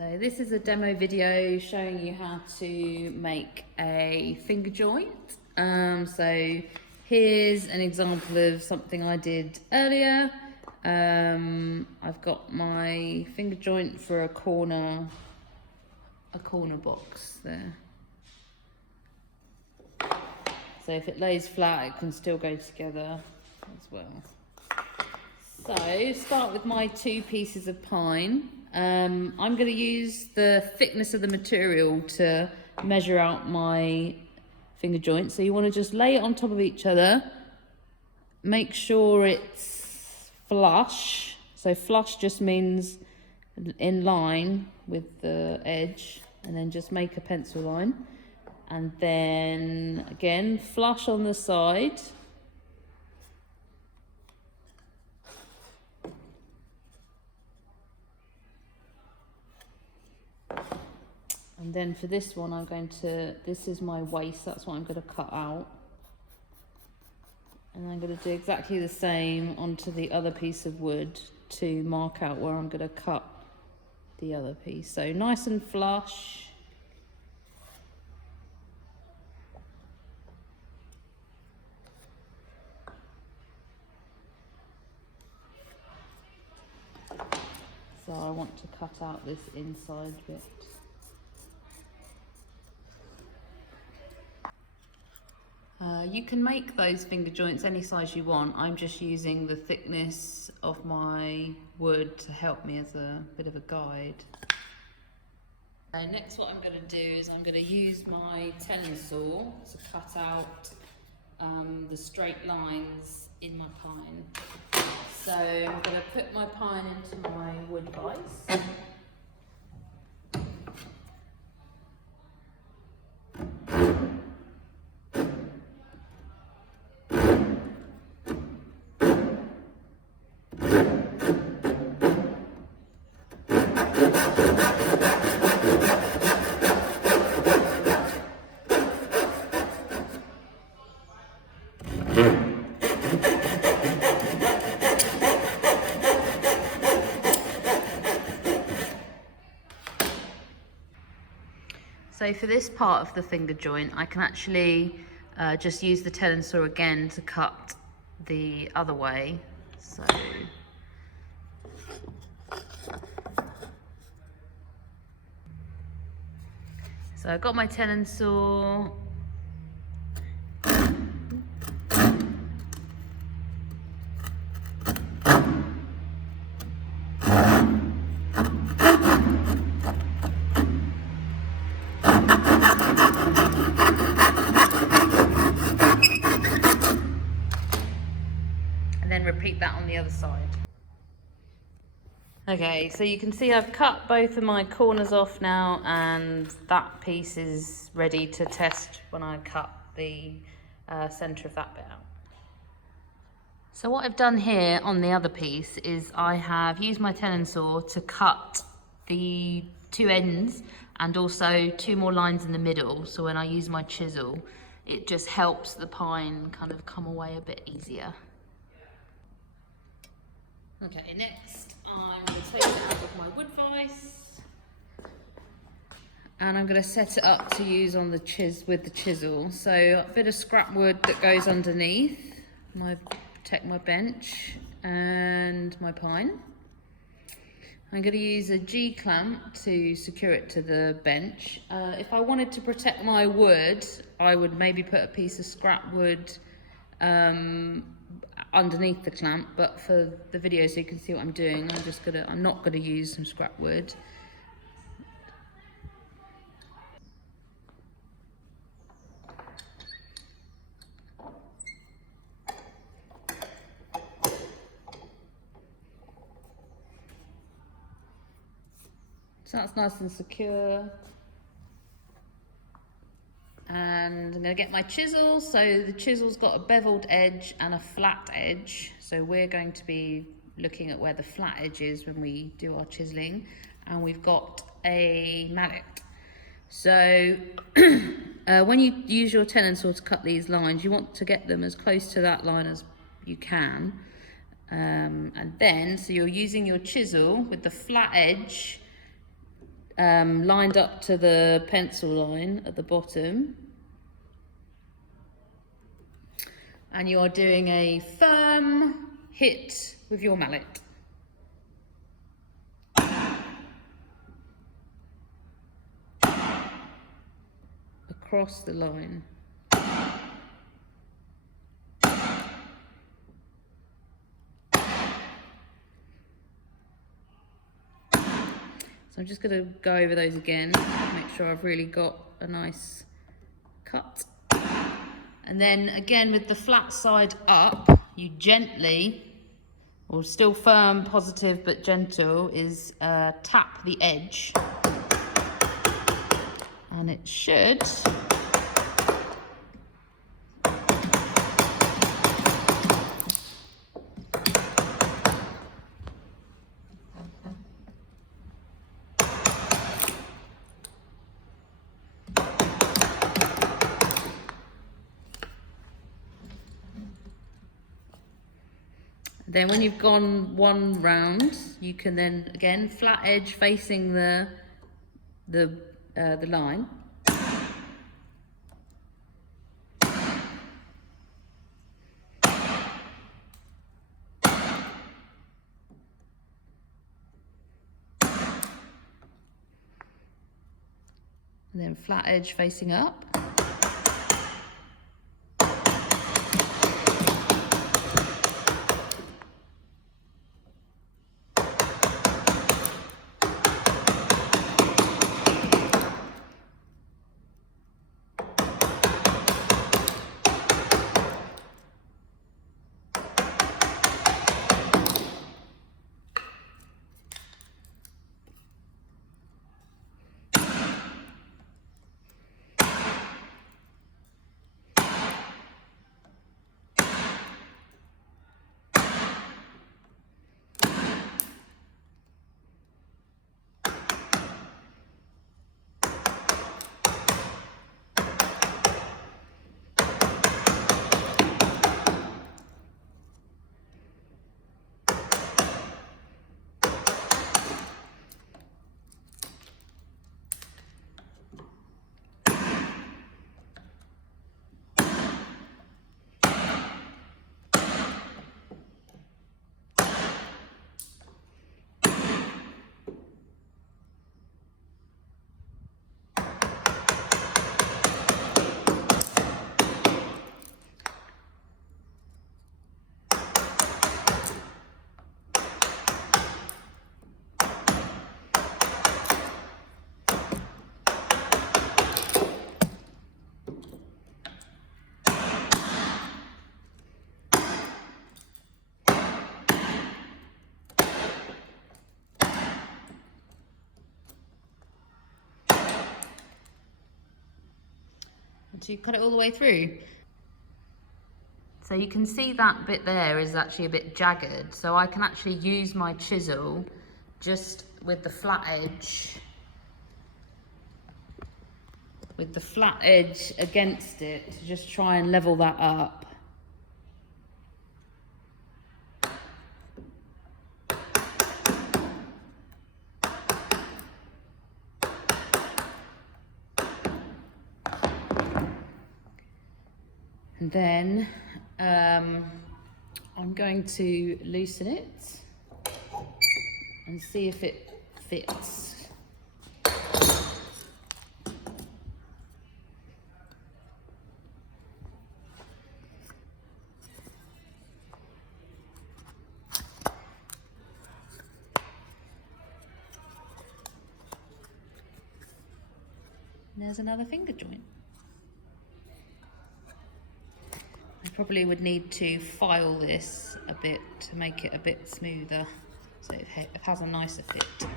So this is a demo video showing you how to make a finger joint. So here's an example of something I did earlier. I've got my finger joint for a corner box there. So if it lays flat, it can still go together as well. So start with my 2 pieces of pine. I'm going to use the thickness of the material to measure out my finger joint. So you want to just lay it on top of each other. Make sure it's flush. So flush just means in line with the edge, and then just make a pencil line. And then again, flush on the side. And then for this one, this is my waist, that's what I'm going to cut out. And I'm going to do exactly the same onto the other piece of wood to mark out where I'm going to cut the other piece. So nice and flush. So I want to cut out this inside bit. You can make those finger joints any size you want. I'm just using the thickness of my wood to help me as a bit of a guide. Next, what I'm going to do is I'm going to use my tenon saw to cut out the straight lines in my pine. So I'm going to put my pine into my wood vise. So for this part of the finger joint, I can actually just use the tenon saw again to cut the other way. So I've got my tenon saw. Then repeat that on the other side. Okay, so you can see I've cut both of my corners off now, and that piece is ready to test when I cut the centre of that bit out. So what I've done here on the other piece is I have used my tenon saw to cut the 2 ends and also 2 more lines in the middle, so when I use my chisel it just helps the pine kind of come away a bit easier. Okay, next I'm going to take it out of my wood vise and I'm going to set it up to use on the with the chisel. So a bit of scrap wood that goes underneath protect my bench and my pine. I'm going to use a G-clamp to secure it to the bench. If I wanted to protect my wood, I would maybe put a piece of scrap wood underneath the clamp, but for the video so you can see what I'm doing, I'm not gonna use some scrap wood. So that's nice and secure. And I'm going to get my chisel. So the chisel's got a beveled edge and a flat edge. So we're going to be looking at where the flat edge is when we do our chiseling. And we've got a mallet. So when you use your tenon saw to cut these lines, you want to get them as close to that line as you can. And then, so you're using your chisel with the flat edge lined up to the pencil line at the bottom. And you are doing a firm hit with your mallet. Across the line. So I'm just going to go over those again, make sure I've really got a nice cut. And then again with the flat side up, you gently, or still firm, positive but gentle, is tap the edge. And it should then when you've gone one round, you can then again flat edge facing the line. And then flat edge facing up. To cut it all the way through. So you can see that bit there is actually a bit jagged, so I can actually use my chisel just with the flat edge against it to just try and level that up. And then I'm going to loosen it and see if it fits. And there's another finger joint. I probably would need to file this a bit to make it a bit smoother so it has a nicer fit.